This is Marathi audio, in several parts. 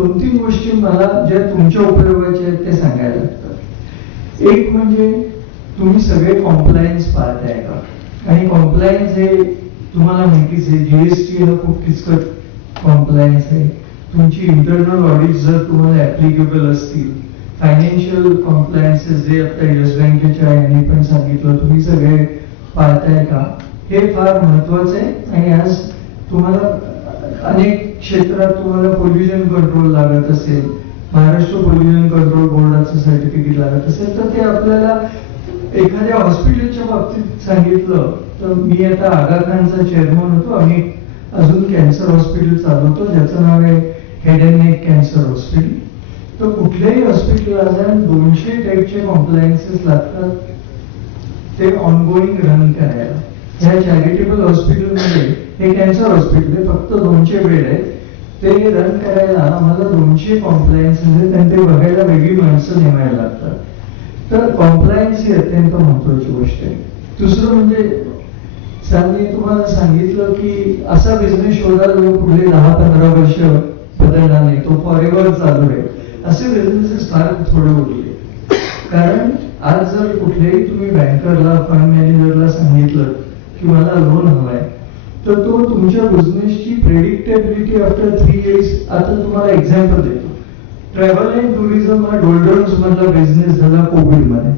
2-3 गोष्टी मला ज्या तुमच्या उपयोगाच्या आहेत ते सांगायला लागतात. एक म्हणजे तुम्ही सगळे कॉम्प्लायन्स पाहताय का? आणि कॉम्प्लायन्स हे तुम्हाला माहितीच आहे, जीएसटी हा खूप किचकट कॉम्प्लायन्स आहे. तुमची इंटरनल ऑडिट जर तुम्हाला ऍप्लिकेबल असतील, फायनान्शियल कॉम्प्लायन्सेस जे आता येस बँकेच्या यांनी पण सांगितलं, तुम्ही सगळे पाळताय का, हे फार महत्वाचं आहे. आणि आज तुम्हाला अनेक क्षेत्रात तुम्हाला पोल्युशन कंट्रोल लागत असेल, महाराष्ट्र पोल्युशन कंट्रोल बोर्डाचं सर्टिफिकेट लागत असेल, तर ते आपल्याला एखाद्या हॉस्पिटलच्या बाबतीत सांगितलं तर मी आता आगा खानचा चेअरमन होतो, आम्ही अजून कॅन्सर हॉस्पिटल चालवतो ज्याचं नाव आहे head and neck cancer hospital. तर कुठल्याही हॉस्पिटलला जर 200 टाईपचे कॉम्प्लायन्सेस लागतात ते ऑनगोईंग रन करायला. ह्या चॅरिटेबल हॉस्पिटलमध्ये, हे कॅन्सर हॉस्पिटल आहे, फक्त 200 बेड आहेत, ते रन करायला आम्हाला 200 कॉम्प्लायन्सेस आहेत आणि ते बघायला वेगळी माणसं नेमायला लागतात. तर कॉम्प्लायन्स ही अत्यंत महत्वाची गोष्ट आहे. दुसरं म्हणजे मी तुम्हाला सांगितलं की असा बिझनेस शोधा जो पुढे 10-15 वर्ष बदलणार नाही, तो फॉरएव्हर चालू आहे. असे बिझनेसेस फार थोडे उरले. कारण आज जर कुठल्याही तुम्ही बँकरला, फंड मॅनेजरला सांगितलं की मला लोन हवाय, तर तो तुमच्या बिझनेसची प्रेडिक्टेबिलिटी आफ्टर 3 इयर्स, आता तुम्हाला एक्झाम्पल देतो, ट्रॅव्हल अँड टुरिझम हा डोल्डर्स मधला बिझनेस झाला कोविड मध्ये,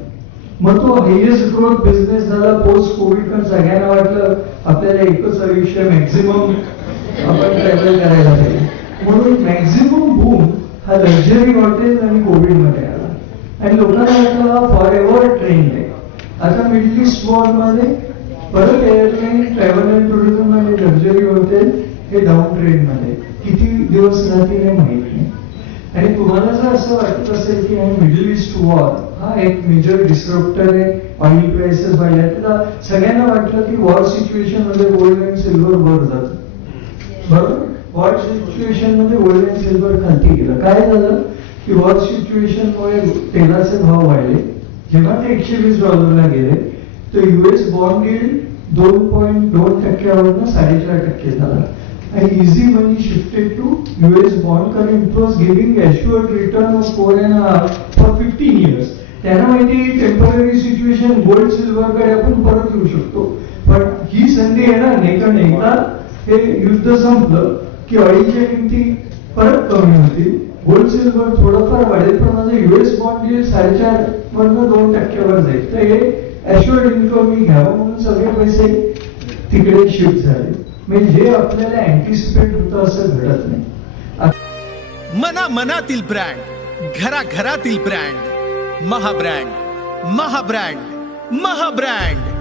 मग तो हायएस्ट ग्रोथ बिझनेस झाला पोस्ट कोविड. कारण सगळ्यांना वाटलं आपल्याला एकच आयुष्य, मॅक्झिमम आपण ट्रॅव्हल करायला पाहिजे, म्हणून मॅक्झिमम बूम हा लक्झरी हॉटेल आणि कोविड मध्ये आला आणि लोकांना वाटलं हा फॉर एव्हर ट्रेंड आहे. आता मिडल ईस्ट वॉर मध्ये परत एअरलाईन, ट्रॅव्हल अँड टुरिझम आणि लक्झरी हॉटेल हे डाऊन ट्रेंड मध्ये किती दिवस राहतील हे माहित नाही. आणि तुम्हाला जर असं वाटत असेल की मिडल ईस्ट वॉर हा एक मेजर डिस्ट्रप्टर आहे, ऑइल प्राइसेस वाढल्या, तर सगळ्यांना वाटलं की वॉर सिच्युएशन मध्ये गोल्ड अँड सिल्वर वर जातं, बरोबर. वॉर सिच्युएशन मध्ये गोल्ड अँड सिल्वर खालती गेलं. काय झालं की वॉर सिच्युएशन मुळे तेलाचे भाव वाढले. जेव्हा ते $120 गेले तर युएस बॉन्ड यील्ड 2.2% 4.5% झाला. And easy money shifted to US bond कारण it was giving assured return of 4.5 for 15 years. त्यांना माहिती टेम्पररी सिच्युएशन गोल्ड सिल्वर कडे आपण परत येऊ शकतो, पण ही संधी येणार नाही. कारण एकदा हे युद्ध संपलं की ऑइलच्या किमती परत कमी होतील, गोल्ड सिल्वर थोडंफार वाढेल, पण माझं युएस बॉन्ड यील्ड 4.5 वरनं 2% जाईल. तर हे assured इन्कम मी घ्यावं म्हणून सगळे पैसे तिकडे शिफ्ट झाले. म्हणजे आपल्याला अँटिसिपेट होतं असं घडत नाही. मनातील ब्रँड, घराघरातील ब्रँड, महाब्रँड, महाब्रँड, महाब्रँड.